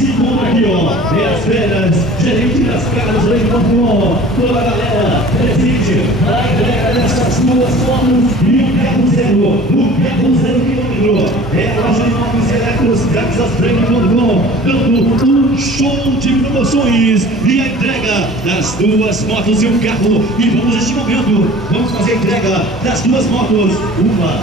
se encontra aqui, ó, é as férias, gerente das casas, aí toda a galera presente na entrega dessas duas motos e o carro zero quilômetro. É a loja de móveis elétricos, Casas Prêmio.com, dando um show de promoções e a entrega das duas motos e um carro. E vamos neste momento, vamos fazer a entrega das duas motos, uma